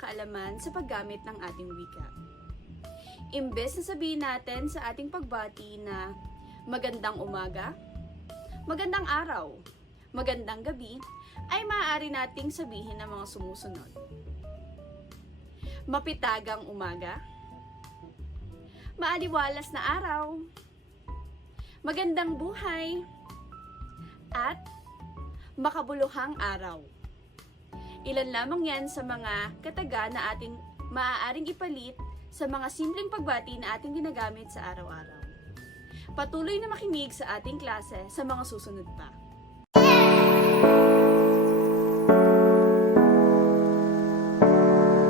kaalaman sa paggamit ng ating wika. Imbes na sabihin natin sa ating pagbati na magandang umaga, magandang araw, magandang gabi, ay maaari nating sabihin ang mga sumusunod. Mapitagang umaga, maaliwalas na araw, magandang buhay, at makabuluhang araw. Ilan lamang yan sa mga kataga na ating maaaring ipalit sa mga simpleng pagbati na ating ginagamit sa araw-araw. Patuloy na makinig sa ating klase sa mga susunod pa.